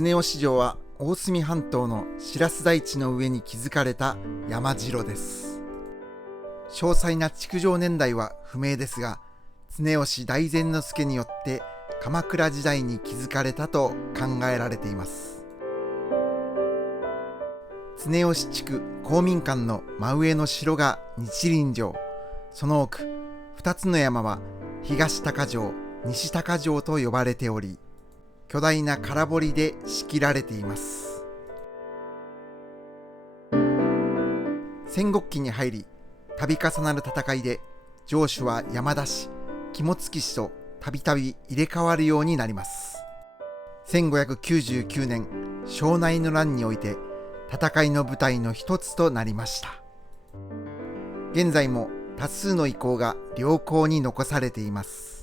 常雄市城は大隅半島の白洲台地の上に築かれた山城です。詳細な築城年代は不明ですが、常吉大善之助によって鎌倉時代に築かれたと考えられています。常吉地区公民館の真上の城が日輪城、その奥2つの山は東高城、西高城と呼ばれており、巨大な空堀で仕切られています。戦国期に入り、度重なる戦いで城主は山田氏、肝付氏とたびたび入れ替わるようになります。1599年、庄内の乱において戦いの舞台の一つとなりました。現在も多数の遺構が良好に残されています。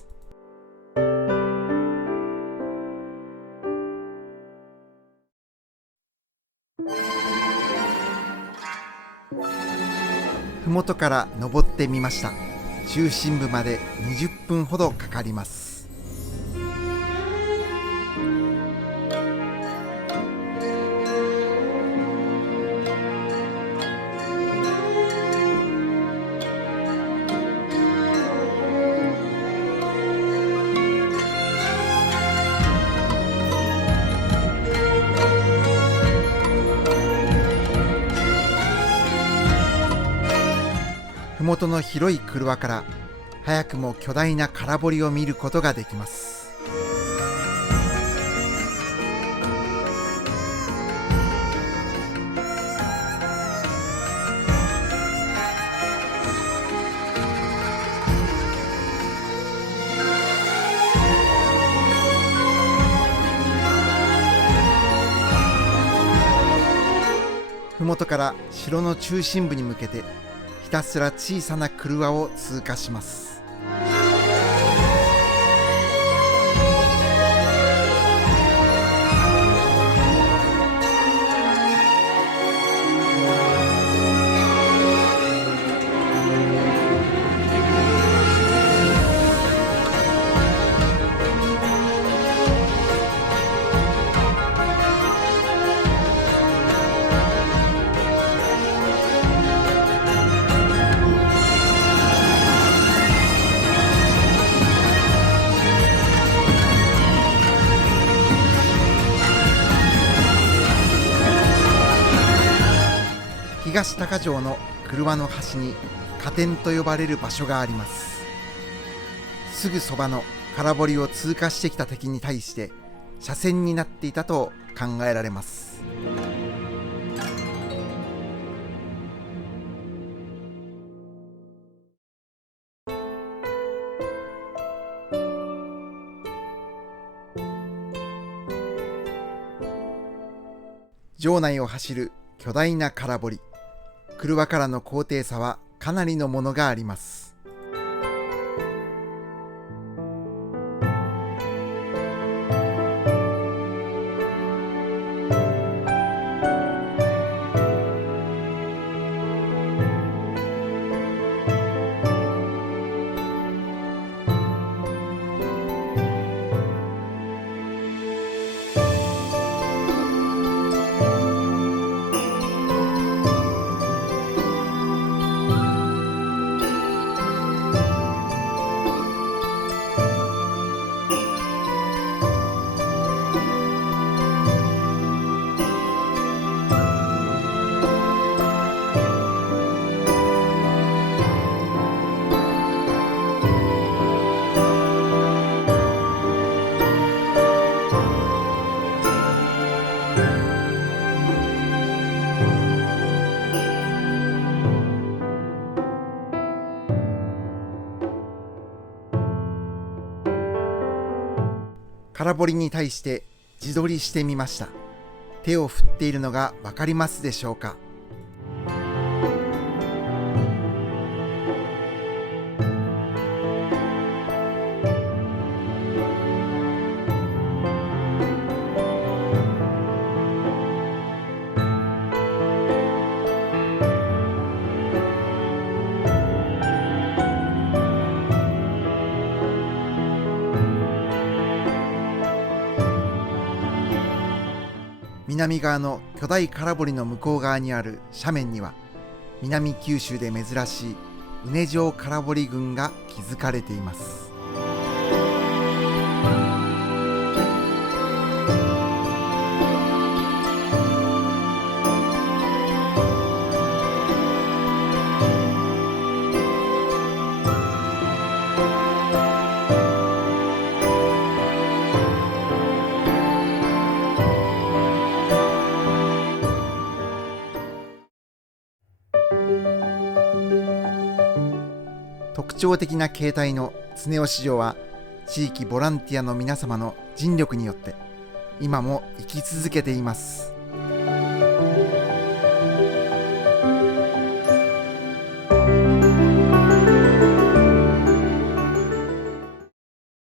麓から登ってみました。中心部まで20分ほどかかります。麓の広い廓から早くも巨大な空堀を見ることができます。麓から城の中心部に向けてひたすら小さな廓を通過します。東高城の廓の端に花天と呼ばれる場所があります。すぐそばの空堀を通過してきた敵に対して斜線になっていたと考えられます。城内を走る巨大な空堀、廓からの高低差はかなりのものがあります。空堀に対して自撮りしてみました。手を振っているのがわかりますでしょうか。南側の巨大空堀の向こう側にある斜面には、南九州で珍しいうね状空堀群が築かれています。特徴的な形態の常吉城は、地域ボランティアの皆様の尽力によって今も生き続けています。